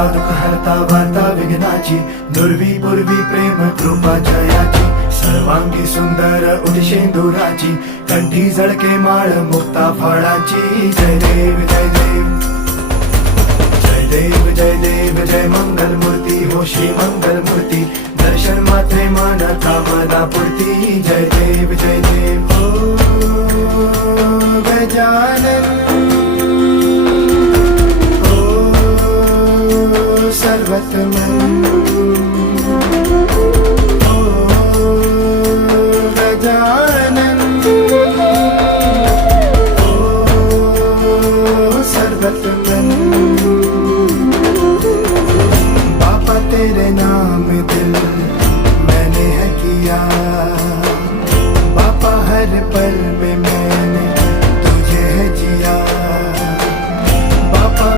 हरता दुःख हरता वार्ता विघ्नाची, दुर्वी पूर्वी प्रेम कृपा जयाची, सर्वांगी सुंदर उदिशेंदुराची, कंठी झळके माळ मुक्ता फळाची. जय देव जय देव जय देव जय देव जय मंगल मूर्ती हो श्री मंगल मूर्ती, दर्शन मात्रे मन कामना पूर्ती. जय देव जय देव ओ गजानन ओ सर्वतमन ओ गजानन ओ सर्वतमन. बाबा तेरे नाम दिल मैंने है किया, बाबा हर पल में